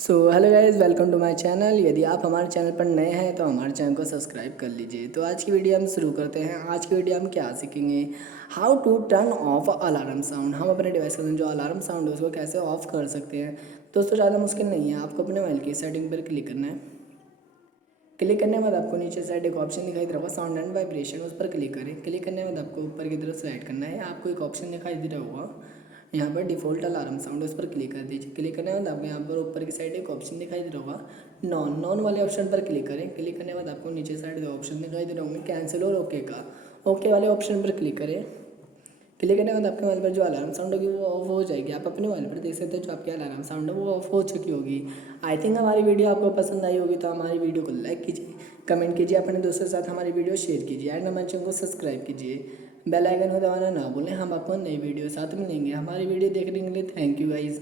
So hello guys, welcome to my channel. यदि आप हमारे चैनल पर नए हैं तो हमारे चैनल को सब्सक्राइब कर लीजिए। तो आज की वीडियो हम शुरू करते हैं। आज की वीडियो हम क्या सीखेंगे, how to turn off alarm sound. हम अपने डिवाइस का जो अलार्म साउंड है उसको कैसे ऑफ कर सकते हैं। दोस्तों ज़्यादा मुश्किल नहीं है, आपको अपने मोबाइल की सेटिंग पर क्लिक करना है। क्लिक करने के बाद आपको नीचे साइड एक ऑप्शन दिखाई दे रहा होगा, साउंड एंड वाइब्रेशन, उस पर क्लिक करें। क्लिक करने के बाद आपको ऊपर की तरफ स्लाइड करना है। आपको एक ऑप्शन दिखाई दे रहा होगा यहाँ पर डिफ़ॉल्ट अलार्म साउंड, उस पर क्लिक कर दीजिए। क्लिक करने के बाद आपको यहाँ पर ऊपर की साइड एक ऑप्शन दिखाई दे रहा होगा नॉन वाले ऑप्शन पर क्लिक करें। क्लिक करने के बाद आपको नीचे साइड दो ऑप्शन दिखाई दे रहे होंगे, कैंसिल और ओके का। ओके वाले ऑप्शन पर क्लिक करें। क्लिक करने के बाद आपके मोबाइल पर जो अलार्म साउंड होगी वो ऑफ हो जाएगी। आप अपने मोबाइल पर देख सकते हैं जो आपकी अलार्म साउंड है वो ऑफ हो चुकी होगी। आई थिंक हमारी वीडियो आपको पसंद आई होगी, तो हमारी वीडियो को लाइक कीजिए, कमेंट कीजिए, अपने दोस्तों के साथ हमारी वीडियो शेयर कीजिए एंड हमारे चैनल को सब्सक्राइब कीजिए। बेल आइकन को दबाना ना भूलें। हम आपको नई वीडियो साथ मिलेंगे। हमारी वीडियो देखने के लिए थैंक यू गाइज़।